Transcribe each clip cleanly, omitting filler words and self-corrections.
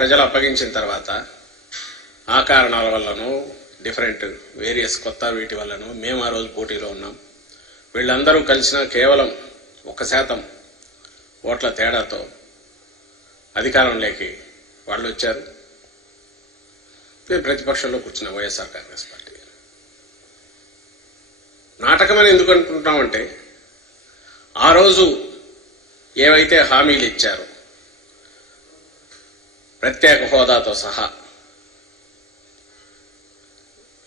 ప్రజలు అప్పగించిన తర్వాత ఆ కారణాల వల్లనో డిఫరెంట్ వేరియస్ కొత్త వీటి వల్లనో మేము ఆ రోజు పోటీలో ఉన్నాం. వీళ్ళందరూ కలిసిన కేవలం 1% ఓట్ల తేడాతో అధికారంలోకి వాళ్ళు వచ్చారు. మేము ప్రతిపక్షంలో కూర్చున్న వైఎస్ఆర్ కాంగ్రెస్ పార్టీ. నాటకమని ఎందుకు అనుకుంటున్నామంటే ఆ రోజు ఏవైతే హామీలు ఇచ్చారో ప్రత్యేక హోదాతో సహా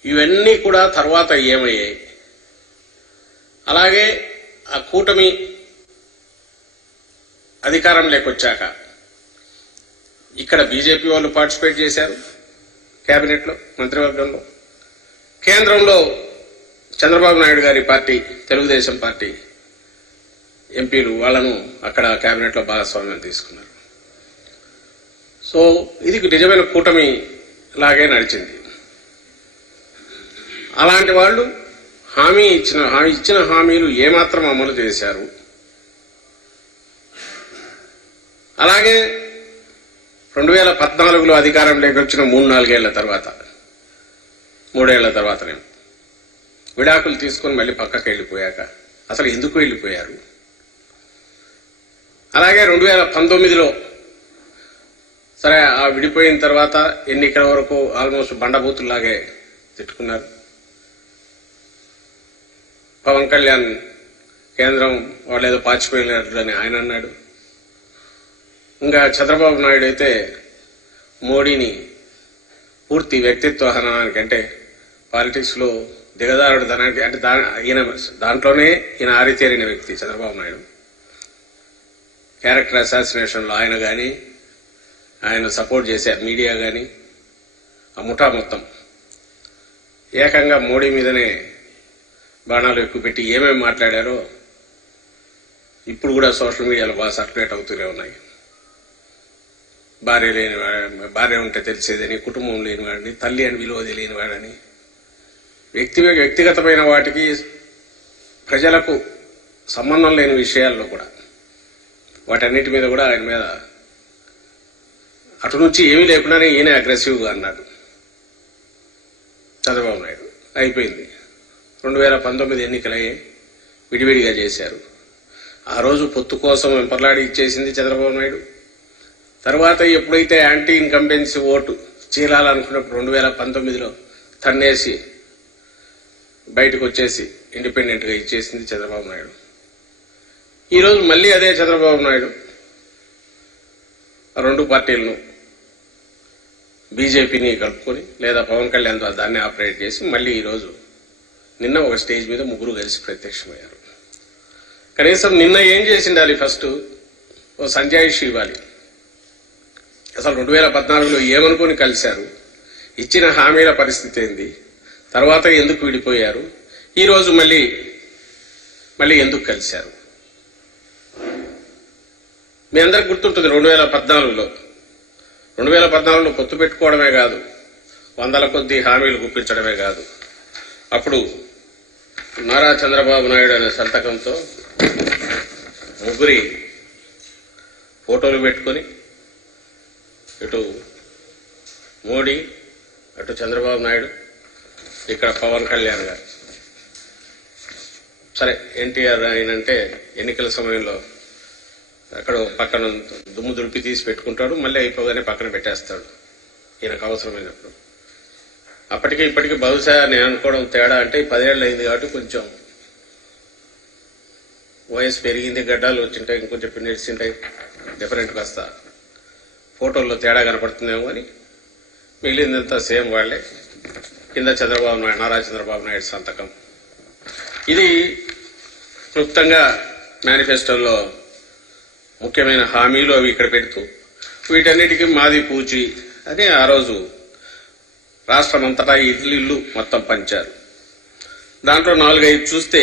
ఇవన్నీ కూడా తర్వాత ఏమయ్యాయి. అలాగే ఆ కూటమి అధికారంలోకి వచ్చాక ఇక్కడ బీజేపీ వాళ్ళు పార్టిసిపేట్ చేశారు కేబినెట్లో, మంత్రివర్గంలో. కేంద్రంలో చంద్రబాబు నాయుడు గారి పార్టీ, తెలుగుదేశం పార్టీ ఎంపీలు వాళ్ళను అక్కడ కేబినెట్లో భాగస్వామ్యం తీసుకున్నారు. సో ఇది నిజమైన కూటమి లాగే నడిచింది. అలాంటి వాళ్ళు ఇచ్చిన హామీలు ఏమాత్రం అమలు చేశారు. అలాగే 2014లో అధికారంలోకి వచ్చిన 3-4 ఏళ్ల తర్వాత, 3 ఏళ్ల తర్వాతనే విడాకులు తీసుకుని మళ్ళీ పక్కకి వెళ్ళిపోయాక అసలు ఎందుకు వెళ్ళిపోయారు. అలాగే 2019లో సరే ఆ విడిపోయిన తర్వాత ఎన్నికల వరకు ఆల్మోస్ట్ బండబూతుల్లాగే తిట్టుకున్నారు. పవన్ కళ్యాణ్ కేంద్రం వాళ్ళేదో పాచిపోయినారని ఆయన అన్నాడు. ఇంకా చంద్రబాబు నాయుడు అయితే మోడీని పూర్తి వ్యక్తిత్వ హననానికంటే పాలిటిక్స్లో దిగదారుడు ధనానికి అంటే దాంట్లోనే ఈయన ఆరితేరిన వ్యక్తి చంద్రబాబు నాయుడు. క్యారెక్టర్ అసాసినేషన్లో ఆయన కానీ, ఆయన సపోర్ట్ చేసే మీడియా కానీ, ఆ ముఠా మొత్తం ఏకంగా మోడీ మీదనే బాణాలు ఎక్కువ పెట్టి ఏమేమి మాట్లాడారో ఇప్పుడు కూడా సోషల్ మీడియాలో బాగా సర్క్యులేట్ అవుతూనే ఉన్నాయి. భార్య ఉంటే తెలిసేదని, కుటుంబం లేనివాడని, తల్లి అని విలువ తెలియనివాడని, వ్యక్తిగతమైన వాటికి ప్రజలకు సంబంధం లేని విషయాల్లో కూడా వాటన్నిటి మీద కూడా ఆయన మీద అటు నుంచి ఏమీ లేకుండానే ఈయన అగ్రెసివ్గా అన్నాడు చంద్రబాబు నాయుడు. అయిపోయింది. 2019 ఎన్నికలయ్యే విడివిడిగా చేశారు. ఆ రోజు పొత్తు కోసం వెంపర్లాడి ఇచ్చేసింది చంద్రబాబు నాయుడు. తర్వాత ఎప్పుడైతే యాంటీ ఇన్కంబెన్సీ ఓటు చీలాలనుకున్నప్పుడు 2019లో తన్నేసి బయటకు వచ్చేసి ఇండిపెండెంట్గా ఇచ్చేసింది చంద్రబాబు నాయుడు. ఈరోజు మళ్ళీ అదే చంద్రబాబు నాయుడు రెండు పార్టీలను బీజేపీని కలుపుకొని లేదా పవన్ కళ్యాణ్ ద్వారా దాన్ని ఆపరేట్ చేసి మళ్ళీ ఈరోజు నిన్న ఒక స్టేజ్ మీద ముగ్గురు కలిసి ప్రత్యక్షమయ్యారు. కనీసం నిన్న ఏం చేసిండాలి? ఫస్ట్ ఓ సంజాయిషి ఇవ్వాలి. అసలు 2014లో ఏమనుకొని కలిశారు, ఇచ్చిన హామీల పరిస్థితి ఏంది, తర్వాత ఎందుకు విడిపోయారు, ఈరోజు మళ్ళీ ఎందుకు కలిశారు? మీ అందరికి గుర్తుంటుంది 2014లో పొత్తు పెట్టుకోవడమే కాదు, 100ల కొద్దీ హామీలు గుప్పించడమే కాదు, అప్పుడు నారా చంద్రబాబు నాయుడు అనే సంతకంతో ముగ్గురి ఫోటోలు పెట్టుకొని ఇటు మోడీ, అటు చంద్రబాబు నాయుడు, ఇక్కడ పవన్ కళ్యాణ్ గారు. సరే ఎన్టీఆర్ ఆయనంటే ఎన్నికల సమయంలో అక్కడ పక్కన దుమ్ము దులిపి తీసి పెట్టుకుంటాడు, మళ్ళీ అయిపోగానే పక్కన పెట్టేస్తాడు ఈయనకు అవసరమైనప్పుడు. అప్పటికి ఇప్పటికీ బహుశా నేను అనుకోవడం తేడా అంటే 10 ఏళ్ళు అయింది కాబట్టి కొంచెం వయసు పెరిగింది, గడ్డాలు వచ్చింటాయి, ఇంకొంచెం పిన్నెట్సింటాయి, డిఫరెంట్గా వస్తా ఫోటోల్లో తేడా కనపడుతుందేమో అని మిగిలిందంతా సేమ్ వాళ్లే. కింద నారా చంద్రబాబు నాయుడు సంతకం. ఇది క్లుప్తంగా మేనిఫెస్టోలో ముఖ్యమైన హామీలు అవి ఇక్కడ పెడుతూ వీటన్నిటికీ మాది పూచి అని ఆ రోజు రాష్ట్రం అంతటా ఇల్లు మొత్తం పంచారు. దాంట్లో 4-5 చూస్తే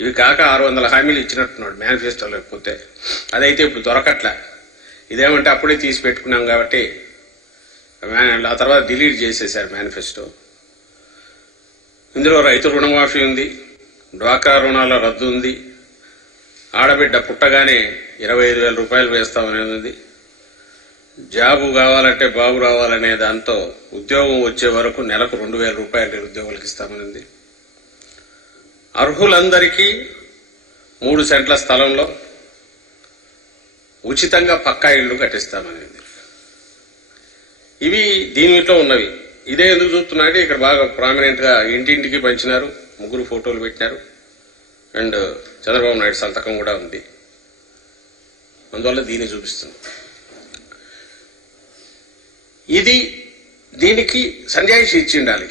ఇవి కాక 600 హామీలు ఇచ్చినట్టున్నాడు మేనిఫెస్టో. లేకపోతే అదైతే ఇప్పుడు దొరకట్లే. ఇదేమంటే అప్పుడే తీసి పెట్టుకున్నాం కాబట్టి ఆ తర్వాత డిలీట్ చేసేశారు మేనిఫెస్టో. ఇందులో రైతు రుణమాఫీ ఉంది, డ్వాక్రా రుణాల రద్దు ఉంది, ఆడబిడ్డ పుట్టగానే 25,000 రూపాయలు వేస్తామనేది ఉంది, జాబు కావాలంటే బాబు రావాలనే దాంతో ఉద్యోగం వచ్చే వరకు నెలకు 2,000 రూపాయలు నిరుద్యోగులకు ఇస్తామనింది. అర్హులందరికీ 3 సెంట్ల స్థలంలో ఉచితంగా పక్కా ఇళ్లు కట్టిస్తామనింది. ఇవి దీనిలో ఉన్నవి. ఇదే ఎందుకు చూస్తున్నారంటే ఇక్కడ బాగా ప్రామినెంట్ గా ఇంటింటికి పంచినారు, 3 ఫోటోలు పెట్టినారు, అండ్ చంద్రబాబు నాయుడు సంతకం కూడా ఉంది. అందువల్ల దీన్ని చూపిస్తుంది. దీనికి సంజాయిషి ఇచ్చి ఉండాలి,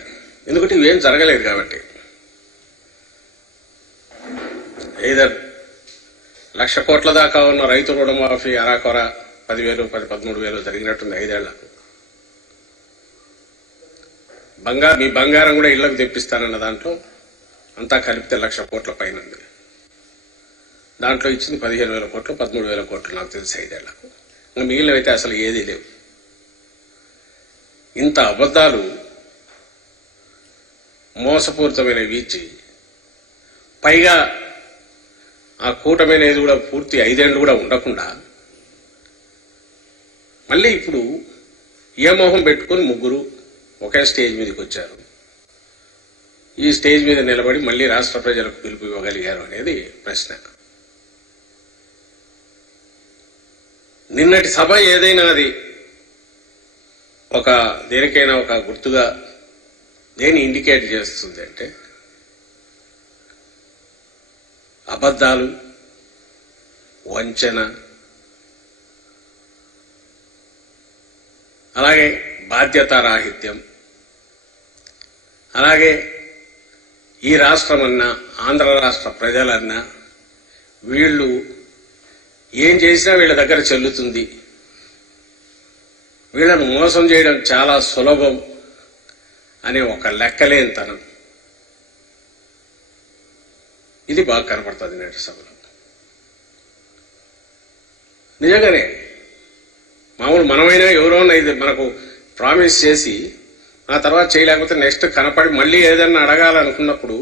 ఎందుకంటే ఇవేం జరగలేదు కాబట్టి. ఏదర్ 1,00,000 కోట్ల దాకా ఉన్న రైతు రుణమాఫీ అరాకొర 10,000, 13,000 జరిగినట్టుంది 5 ఏళ్లకు. మీ బంగారం కూడా ఇళ్లకు తెప్పిస్తానన్న దాంట్లో అంతా కలిపితే 1,00,000 కోట్ల పైన ఉంది. దాంట్లో ఇచ్చింది 15,000 కోట్లు, 13,000 కోట్లు నాకు తెలిసి 5 ఏళ్లకు. ఇంకా మిగిలినవైతే అసలు ఏదీ లేవు. ఇంత అబద్ధాలు మోసపూరితమైనవి ఇచ్చి పైగా ఆ కూటమి అనేది కూడా పూర్తి 5 ఏళ్ళు కూడా ఉండకుండా మళ్ళీ ఇప్పుడు ఏ మోహం పెట్టుకుని 3 ఒకే స్టేజ్ మీదకి వచ్చారు. ఈ స్టేజ్ మీద నిలబడి మళ్ళీ రాష్ట్ర ప్రజలకు పిలుపు ఇవ్వగలిగారు అనేది ప్రశ్న. నిన్నటి సభ ఏదైనా అది దేనికైనా ఒక గుర్తుగా దేని ఇండికేట్ చేస్తుంది అంటే అబద్ధాలు, వంచన, అలాగే బాధ్యతారాహిత్యం, అలాగే ఈ రాష్ట్రమన్నా ఆంధ్ర రాష్ట్ర ప్రజలన్నా వీళ్ళు ఏం చేసినా వీళ్ళ దగ్గర చెల్లుతుంది, వీళ్ళను మోసం చేయడం చాలా సులభం అనే ఒక లెక్కలేనితనం ఇది బాగా కనపడుతుంది నేటి సభలో. నిజంగానే మామూలు మనమైనా ఎవరోనా ఇది మనకు ప్రామిస్ చేసి ఆ తర్వాత చేయలేకపోతే నెక్స్ట్ కనపడి మళ్ళీ ఏదన్నా అడగాలనుకున్నప్పుడు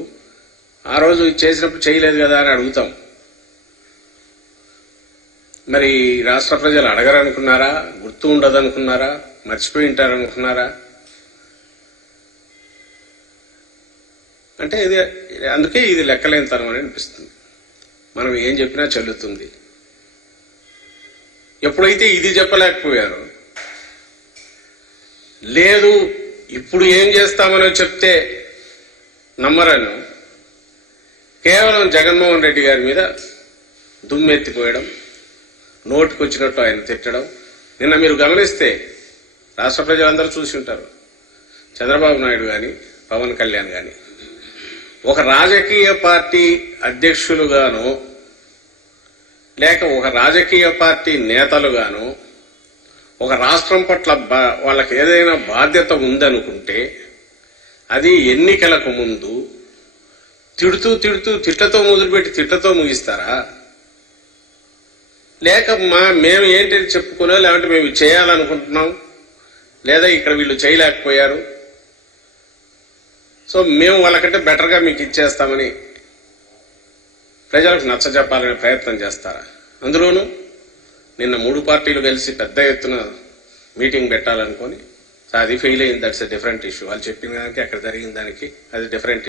ఆ రోజు చేసినప్పుడు చేయలేదు కదా అని అడుగుతాం. మరి రాష్ట్ర ప్రజలు అడగరనుకున్నారా, గుర్తు ఉండదనుకున్నారా, మర్చిపోయి ఉంటారనుకున్నారా? అంటే అందుకే ఇది లెక్కలేనితనం అని అనిపిస్తుంది. మనం ఏం చెప్పినా చెల్లుతుంది. ఎప్పుడైతే ఇది చెప్పలేకపోయారో, లేదు ఇప్పుడు ఏం చేస్తామనో చెప్తే నమ్మరను కేవలం జగన్మోహన్ రెడ్డి గారి మీద దుమ్మెత్తిపోయడం, నోటికొచ్చినట్టు ఆయన తిట్టడం. నిన్న మీరు గమనిస్తే రాష్ట్ర ప్రజలందరూ చూసి ఉంటారు. చంద్రబాబు నాయుడు కానీ పవన్ కళ్యాణ్ కానీ ఒక రాజకీయ పార్టీ అధ్యక్షులుగాను లేక ఒక రాజకీయ పార్టీ నేతలుగాను ఒక రాష్ట్రం పట్ల వాళ్ళకి ఏదైనా బాధ్యత ఉందనుకుంటే అది ఎన్నికలకు ముందు తిట్లతో మొదలుపెట్టి తిట్లతో ముగిస్తారా? లేక మేము ఏంటి చెప్పుకున్నా, లేదంటే మేము చేయాలనుకుంటున్నాం, లేదా ఇక్కడ వీళ్ళు చేయలేకపోయారు సో మేము వాళ్ళకంటే బెటర్గా మీకు ఇచ్చేస్తామని ప్రజలకు నచ్చజెప్పాలనే ప్రయత్నం చేస్తారా? అందులోనూ నిన్న 3 పార్టీలు కలిసి పెద్ద ఎత్తున మీటింగ్ పెట్టాలనుకొని అది ఫెయిల్ అయింది. That's a different issue. వాళ్ళు చెప్పిన దానికి అక్కడ జరిగిన దానికి అది డిఫరెంట్.